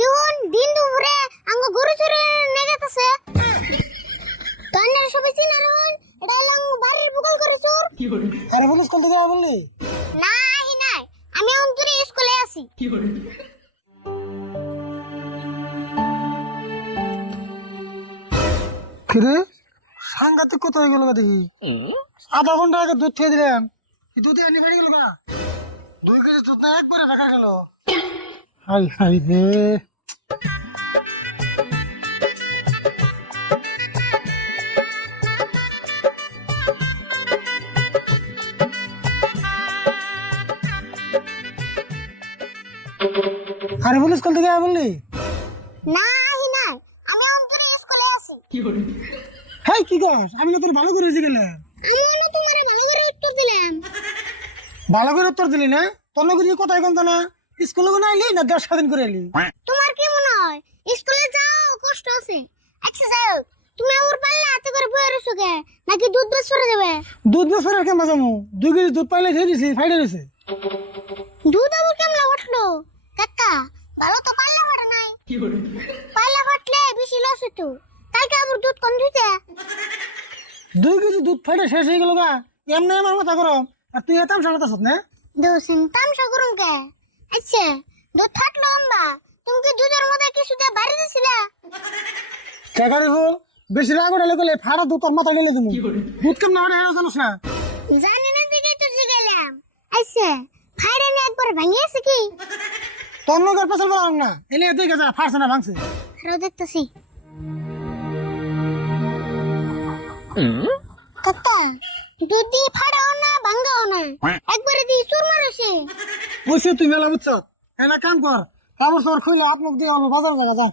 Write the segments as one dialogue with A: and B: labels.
A: দেখুন দিন দুপুরে আঙ্গ গরু চুরি নেগেতেছে তন্নের সবাই চিনা রহন এটা হলো আঙ্গ বাড়ির বুকল করে চোর।
B: আরে বলি স্কুল থেকে বললি?
A: না আহি নাই আমি অন্তরে স্কুলে আছি।
B: কিরে? সাংঘাতিক কত হয়ে গেল গা দেখি। আধা ঘণ্টা আগে দুধ খেয়ে দিলাম দুধে আনি বেড়ে গেল গা। দুই কেজি দুধ না একবারে বেকার গেল। হাই হাই রে আরে বলি স্কুল থেকে বললি?
A: না আহি নাই। আমি অন্তরে স্কুলে আছি।
B: হাই কি কস? আমি না তোর ভালো করে গেলাম
A: আমি না তোমারে ভালো করে উত্তর দিলাম।
B: ভালো করে উত্তর দিলি না? তোর লোক কোথায় কমতো না? স্কুলে কোনো আইলি না দেড় স্বাধীন করে এলি
A: তোমার কি মনে হয়? স্কুলে যাও কষ্ট আছে। আচ্ছা যাও তুমি ওর পাল্লা হাতে করে বয়ে রয়েছো কে নাকি দুধ বেশ সরে যাবে?
B: দুধ বেশ ফেরার কেমন যাব দুই কেজি দুধ পাইলে খেয়ে দিছি ফাইডে রয়েছে
A: দুধ আবার কেমন উঠল কাকা ভালো তো পাল্লা ফাটে নাই। পাল্লা ফাটলে বেশি লস হতো তাই কে আবার দুধ কম দিতে?
B: দুই কেজি দুধ ফাইডে শেষ হয়ে গেল গা। এমনি আমার মাথা করো। আর তুই এতাম আসত না
A: দোসিন তামসা করুন কে? আচ্ছা দুধ ফাটলো আম্বা তুমি কি দুধের মধ্যে কিছু দিয়ে বাড়ি দিছিলে
B: টাকারে বল বেশি রাগ উঠে গেলে ফাড়া দুধ তোর মাথা গেলে তুমি দুধ কেমন হাড়ে হাড়ে জানোস না।
A: জানি না দিকে তো জিগাইলাম। আচ্ছা ফাইডে নিয়ে একবার ভাঙিয়েছে কি?
B: তোর আর পেছাল বলাম না। এনে দেখে যা ফাড়ছে না ভাঙছে।
A: আরও দেখতেছি। কাকা দুধ দিয়ে ফাড়াও না। ভাঙ্গাও না। একবারে দিয়ে চুর মারছে
B: বসে তুই মেলা বুঝছ? এনা কাম কর কাপড় সর খুলে হাত মুখ দিয়ে হলো বাজার জায়গা যা।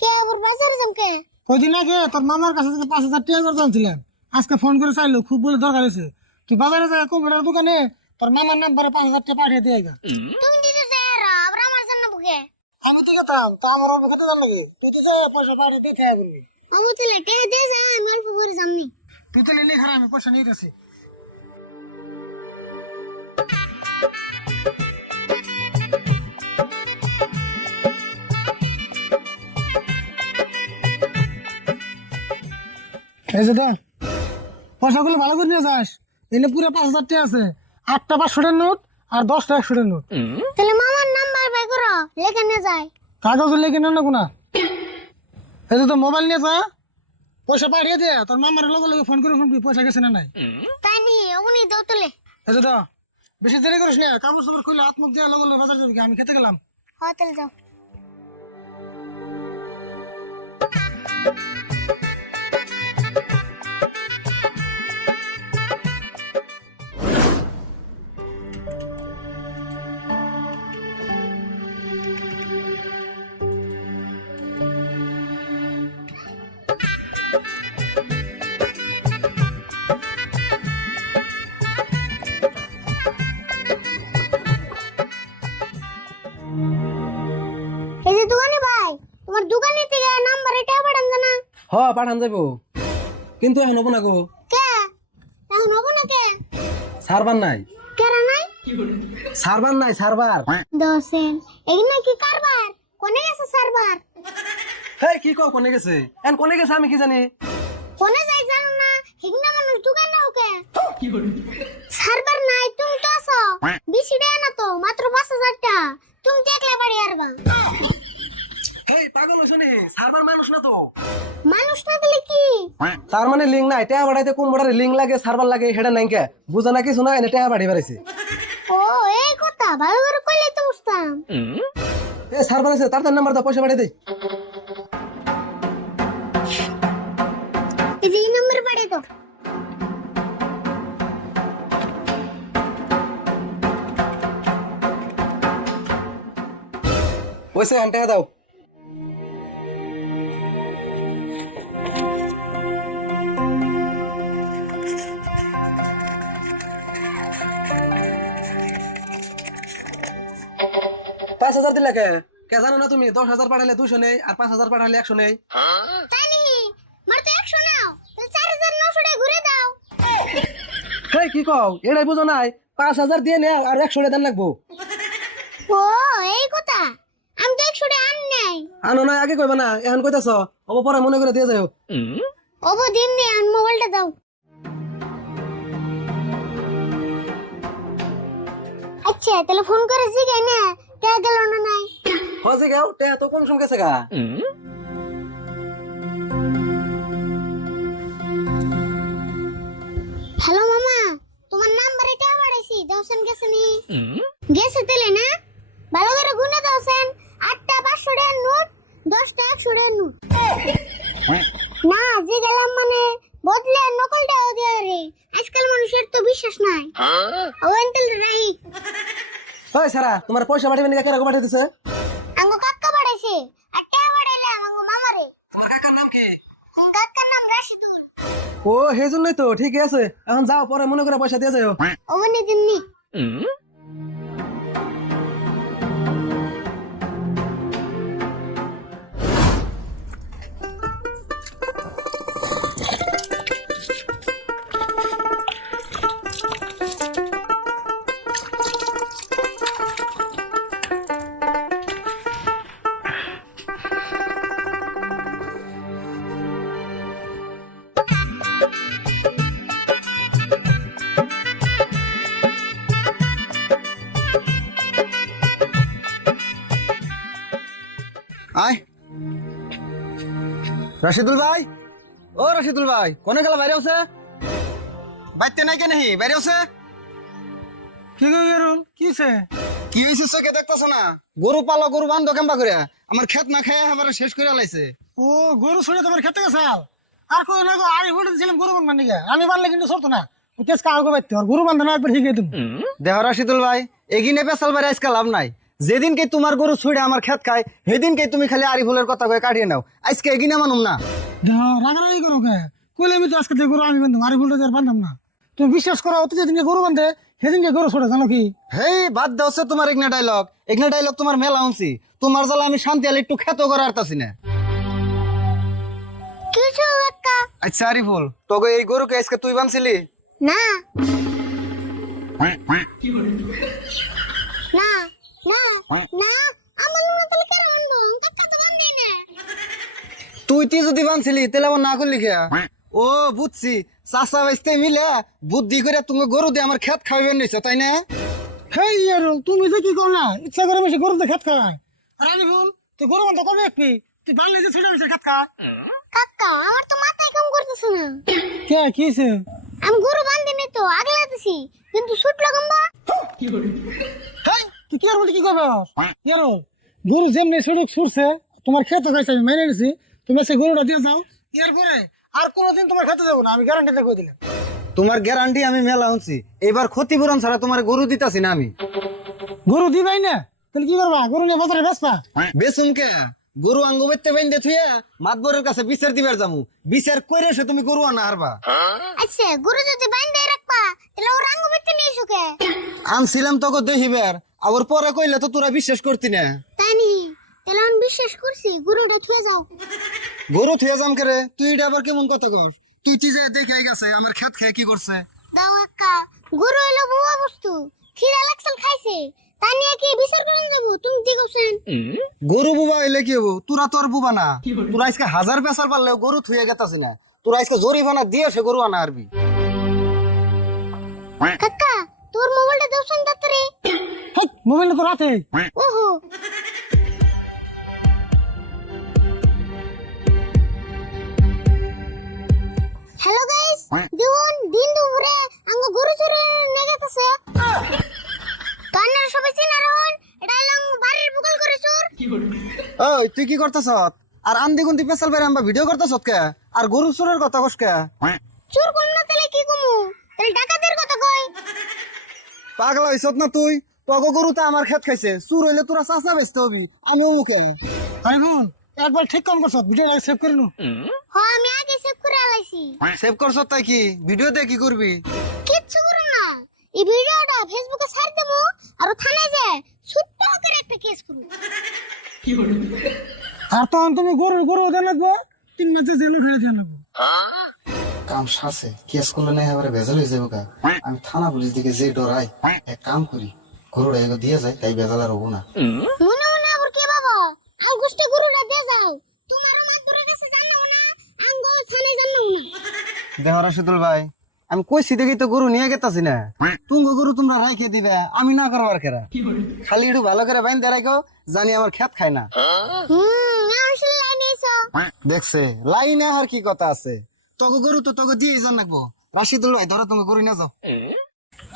A: কে আবার বাজারে জমকে
B: কয়দিন আগে তোর মামার কাছে থেকে পাঁচ হাজার টাকা করে জানছিলাম আজকে ফোন করে চাইলো খুব বলে দরকার আছে তুই বাজারে যা কম্পিউটার দোকানে তোর মামার নাম্বারে পাঁচ হাজার টাকা পাঠিয়ে দিয়ে গা
A: তুমি দিতে চাই আর আবার আমার জন্য বুকে?
B: আমি তো গেতাম তা আমার অল্প খেতে জান নাকি? তুই তো যা পয়সা পাঠিয়ে দিয়ে খেয়ে বলবি
A: আমি তো লেটে দে যা আমি অল্প করে যামনি।
B: তুই তো নিলি খারাপ আমি পয়সা নিয়ে গেছি। এই যে পয়সাগুলো ভালো করে নিয়ে যাস। এনে পুরো পাঁচ হাজার টাকা আছে। আটটা পাঁচশোটার নোট আর দশটা একশোটার নোট।
A: তাহলে মামার নাম্বার বাই করো লেখা নিয়ে যায়
B: কাগজ লেগে না। কোনা এই যে তো মোবাইল নিয়ে যা পয়সা পাঠিয়ে দে তোর মামার লগে লগে ফোন করে শুনবি পয়সা গেছে না নাই?
A: তাই নি অমনি দাও তুলে।
B: এই যে তো বেশি দেরি করিস না কাপড় সাপড় খুলে হাত মুখ দিয়ে লগে লগে বাজার যাবি আমি খেতে গেলাম।
A: হয় তাহলে যাও।
C: হ পাঠান যাব কিন্তু এখন হব না গো।
A: কে? এখন হব না কে?
C: সার্ভার নাই।
A: কেরা নাই?
C: সার্ভার
A: দশেন এই নাকি কারবার? কোনে গেছে সার্ভার
C: হেই কি কও কোনে গেছে? এন কোনে গেছে আমি কি জানি?
A: কোনে যাই জানো না? হিগনা মানুষ দোকানে ওকে? সার্ভার নাই তুমি তো আছো। বেশি দেয় না তো মাত্র পাঁচ হাজার টাকা। তুমি দেখলে বাড়ি আরবা
C: হেই পাগল হইছ নি। সার্ভার মানুষ না তো।
A: মানুষ না দিলে কি?
C: তার মানে লিঙ্ক নাই টেয়া বাড়াইতে কোন বড়ারে লিঙ্ক লাগে সার্ভার লাগে হেডা নাই কে বুঝা না কিছু না এনে টেয়া বাড়ি বাড়াইছে।
A: ও এই কথা ভালো করে কইলে তো বুঝতাম।
C: এ সার্ভার আছে তার নাম্বার দাও পয়সা বাড়াই দেই
A: এই নম্বর বাড়ে তো
C: পয়সা আন দাও। পাঁচ হাজার দিলে কে? কে জানো না তুমি? দশ হাজার পাঠালে দুশো নেই আর পাঁচ হাজার পাঠালে একশো নেই। কি কও? এটাই বুঝো নাই। পাঁচ হাজার দিয়ে নে আর একশো দেন লাগবো।
A: ও এই কথা? আমি তো একশো আন
C: আনো না আগে কইবা না। এখন কইতাছ অব পরে মনে করে দিয়ে যাও
A: ওবো দিন নে আন মোবাইলটা দাও। আচ্ছা তাহলে ফোন করে জিগাই না। কে গেল না নাই?
C: হসে গাও তে তো কম সম গেছে গা?
A: হ্যালো মামা তোমার নাম্বারে টা বাড়াইছি দশন গেছে নি গেছে তেলে না? ভালো করে গুনে দশন আটটা পাঁচশো টাকার নোট দশটা একশো টাকার নোট। না যে গেলাম মানে বদলে নকলটাও দেওয়া রে। আজকাল মানুষের তো বিশ্বাস নাই। ওয়েন তেল রাই।
C: ওই সারা তোমার পয়সা পাঠাবেন কে কেরকম পাঠিয়ে দিছে?
A: আঙ্গো কাক্কা বাড়াইছে। আর টা বাড়াইলাম আঙ্গো মামারে?
C: কাকার নাম কি
A: কাকার নাম রাশিদুল।
C: ও সেই নাই তো ঠিক আছে। এখন যাও পরে মনে করে পয়সা দিয়ে যাও
A: ওমনি দিননি।
D: আয়। রাশিদুল ভাই? ও রাশিদুল ভাই কোনে গেল বাইরে আছে? বাইতে নাই বাইরে আছে?
B: কি কই গেরুল কিছে
D: কি হয়েছে চোখে দেখতেছ না? গরু পালো গরু বান্ধ কেমবা করে? আমার খেত না খায় আবার শেষ করে লাইছে।
B: ও গরু ছড়ে তোমার খেতে গেছাল আর কই না গো আড়ি দিছিলাম গরু বান্ধা নিকে? আমি বানলে কিন্তু সরতো না। কেস কাউকে বাইতে আর গরু বান্ধা না একবার শিখে তুমি
D: দেহ রাশিদুল ভাই এগিনে পেশাল বাড়ি আজকাল লাভ নাই। যেদিনকে তোমার গরু ছুড়ে আমার খেত খায় সেদিনকে তুমি খালি আরি ফুলের কথা কয়ে কাটিয়ে নাও। আজকে এগিনে মানুম না।
B: রাগারাগি করো কে? কইলে আমি তো আজকে থেকে গরু আমি বান্ধব আড়ি ফুটে আর বান্ধাম না। তুমি বিশ্বাস করো অত যেদিনকে গরু বান্ধে সেদিনকে গরু ছড়ে জানো কি?
D: হেই বাদ দাও তোমার এগনা ডায়লগ এগনা ডায়লগ তোমার মেলা উনছি তোমার জ্বালা আমি শান্তি আলি একটু খেত করে আরতাছি না।
A: কিছু একটা
D: আচ্ছা আরিফুল তোকে এই গরুকে আজকে তুই বানছিলি?
A: না। না। না
D: তুই তুই যদি বানছিলি তাহলে আবার না করলি কে? ও বুঝছি। চাষা বাইসতে মিলে বুদ্ধি করে তুমি গরু দিয়ে আমার খেত খাইবেন নিছো তাই না?
B: হেই ইয়ারুল তুমি যে কি করো না? ইচ্ছা করে বেশি গরু খেত খায় আর আড়ি ফুল তুই গরু বান্ধা করবে একটি তুই বানলে যে ছুটে বেশি খেত খায়
A: কাকা আমার তো মাথায় কাম করতেছে না।
B: কে কিছে
A: আমি গরু বান্ধিনি তো আগলা দিছি কিন্তু ছুটলো গম্বা
B: হেই তুই কি আর বলতে কি করবে? ইয়ারুল গরু যেমনি তোমার খেত খাইছে আমি মেনে নিছি তুমি সে গরুটা দিয়ে যাও। এরপরে আর কোনোদিন তোমার খেতে যাব না আমি গ্যারান্টিতে কই দিলাম।
D: তোমার গ্যারান্টি আমি মেলা উনছি এবার ক্ষতিপূরণ ছাড়া তোমার গরু দিতাছি না আমি।
B: গরু দিবাই না? তাহলে কি করবা? গরু নিয়ে বাজারে বেচবা?
D: বেসুম কে? গরু আঙ্গ বেতে বেঁধে থুয়ে মাতবরের কাছে বিচার দিবার যামু। বিচার করে সে তুমি গরু আনা হারবা।
A: আচ্ছা গরু যদি রাখবা তাহলে ও রাঙ্গ বেতে নিয়ে এসুকে
D: আনছিলাম তোকে দেখিবার আবার পরে কইলে তো তোরা বিশ্বাস করতি না।
A: তাই তাহলে আমি বিশ্বাস করছি গরুটা থুয়ে যাও।
D: গরু থুয়ে যাম করে? তুই এটা আবার কেমন কথা কস? তুই তুই যে দেখে গেছে আমার খেত খেয়ে কি করছে?
A: দাও একা গরু এলো বুয়া বস্তু লাগছিল খাইছে। তা নিয়ে কি বিচার করেন যাব? তুমি কি করছেন?
D: গরু বুবা হইলে কি হব? তোরা তোর বুবা না। তোরা আজকে হাজার পেশার পারলেও গরু থুয়ে গেতাছি না। তোরা আজকে জরিফানা দিয়ে সে গরু আনা আরবি
A: কাকা তোর মোবাইলটা দাও শুন তাড়াতাড়ি।
B: হেই মোবাইল তো রাতে
A: ওহো। হ্যালো গাইস দেখুন দিন দুপুরে আঙ্গ গরু চুরি নেগেতেছে কান্নার সবাই চিনা রহন এটা লং বাড়ির বুকল করে চোর।
D: ওই তুই কি করতেছ? আর আন্দি গুন্দি পেশাল বাইরে আমরা ভিডিও করতেছ কে? আর গরু চোরের কথা কস কে
A: চোর কোন না তাহলে কি কমু তাহলে ডাকাতের কথা কই
D: পাগলা হইছ না তুই? তোকে গরু তো আমার খেত খাইছে। চুর হইলে তোরা চাষা বেচতে হবি আমি মুখে
B: আরে একবার ঠিক কাম করছ ভিডিওটা সেভ করে নু।
A: আমি আগে সেভ করে
D: সেভ তাই কি? ভিডিও কি করবি?
A: কিচ্ছু করো না। এই ভিডিওটা ফেসবুকে ছাড় দেবো আর থানায় যায় ছোট্ট করে একটা কেস করব।
B: আর তখন তুমি গরু গরু দেন লাগবে তিন মাসে জেল উঠে দেন লাগবে।
D: কাম সারছে। কেস করলে না এবারে হয়ে যাব আমি থানা পুলিশ দিকে যে ডরাই এক কাম করি দিয়ে যায় তাই আর হব না।
A: মনে মনে আবার কে বাবা? দিয়ে যাও তোমারও মাত গেছে জানো না?
D: আঙ্গো জানো না। ভাই আমি কইছি দেখি তো গরু নিয়ে গেতাছি না। তুঙ্গ গরু তোমরা রাইখে দিবে আমি না করবার কেরা? খালি একটু ভালো করে বাইন রাখো জানি আমার খেত খায় না। দেখছে লাইনে আর কি কথা আছে? তোকে গরু তো তোকে দিয়ে যান রাখব রাশিদুল ভাই ধরো তোমাকে গরু নিয়ে যাও।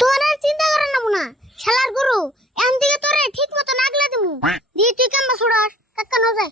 A: তোর আর চিন্তা করে না। মুনা শালার গরু এমন দিকে তোরে ঠিক মতো নাগলে দিমু। দিয়ে তুই কেমন ছুড়াস? কাকা ন যায়।